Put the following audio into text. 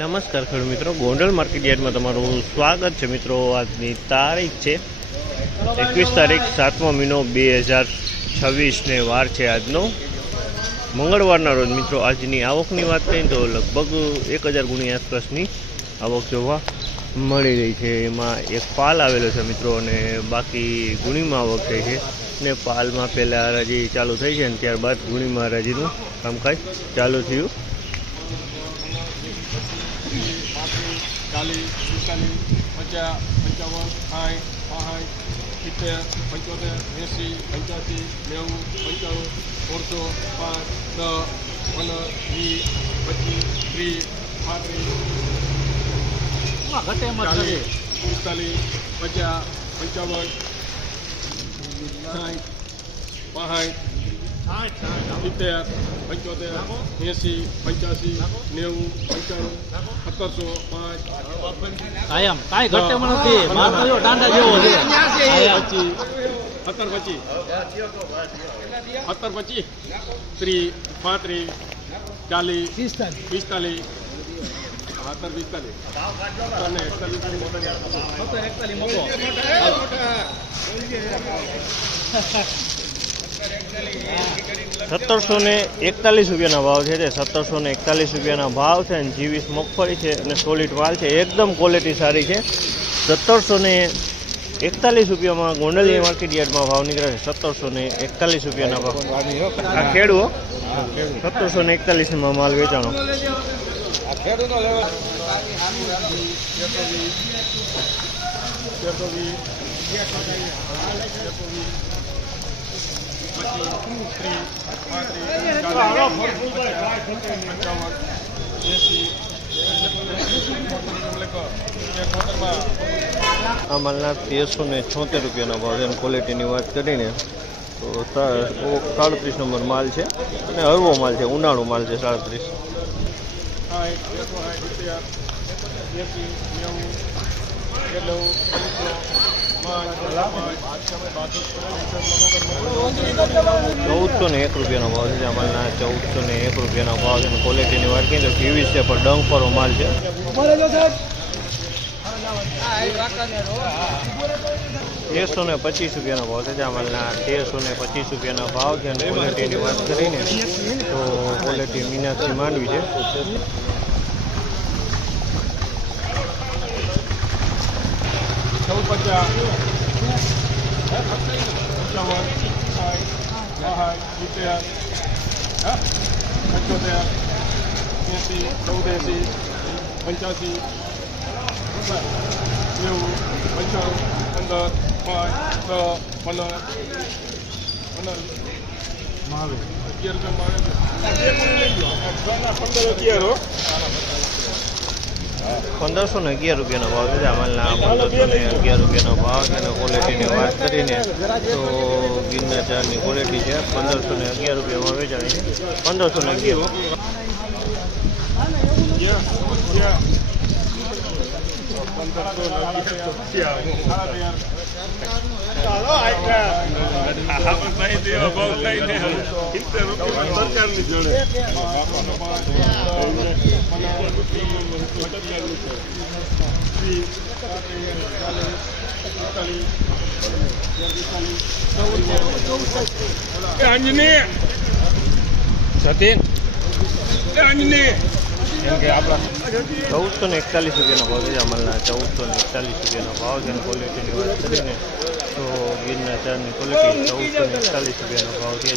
નમસ્કાર ખેડૂત મિત્રો, ગોંડલ માર્કેટ યાર્ડમાં તમારું સ્વાગત છે મિત્રો। આજની તારીખ છે 21 તારીખ 7મો મહિનો 2026 ને વાર છે આજનો મંગળવારના રોજ મિત્રો। આજની આવકની વાત કરીએ તો લગભગ 1000 ગુણી આસપાસની આવક જોવા મળી રહી છે। એમાં એક પાલ આવેલો છે મિત્રો અને બાકી ગુણીમાં આવક થઈ છે ને પાલમાં પહેલાં હરાજી ચાલુ થઈ છે અને ત્યારબાદ ગુણીમાં હરાજીનું કામકાજ ચાલુ થયું। 40, 50, 55, 60, 70, 75, 80, 85, કાયમ કાઈ ઘટે મને નથી મારતો જો ડાંડા જેવો છે 70, 75, 30, 35, 40, 45, 1741 રૂપિયાના ભાવ છે। 1741 રૂપિયાના ભાવ છે અને જીવીસ મગફળી છે અને સોલિડ માલ છે, એકદમ ક્વોલિટી સારી છે। 1741 રૂપિયામાં ગોંડલ માર્કેટ યાર્ડમાં ભાવ નીકળે છે। 1741 રૂપિયાના ભાવ આ ખેડૂ 1741માં માલ વેચાણો। આ માલના 1376 રૂપિયાનો ભાવ છે અને ક્વોલિટીની વાત કરીને તો 37 નંબર માલ છે અને હળવો માલ છે, ઉનાળુ માલ છે। 37 1401 રૂપિયાનો ભાવ છે। અમાલના 1401 રૂપિયાનો ભાવ છે અને ક્વોલિટીની વાત કરીએ તો જીવીસ છે પણ ડંગ માલ છે। 1325 રૂપિયાનો ભાવ છે। અમાલના 1325 રૂપિયાના ભાવ છે અને ક્વોલિટીની વાત કરીને તો ક્વોલિટી મીનાક્ષી માંડવી છે। 1511 રૂપિયાનો ભાવ છે। અમાલના 1511 રૂપિયાનો ભાવ છે અને ક્વોલિટીની વાત કરીને તો ગિરનાર ચારની ક્વોલિટી છે। 1511 રૂપિયામાં વેચાણી છે। 1511 આંજનેય સતીન આંજનેય 1441 રૂપિયાનો ભાવ છે। અમાલના 1441 રૂપિયાનો ભાવ છે અને ક્વોલિટીની વાત કરીને તો ગિરનાર ચારની ક્વોલિટી 1441 રૂપિયાનો ભાવ છે।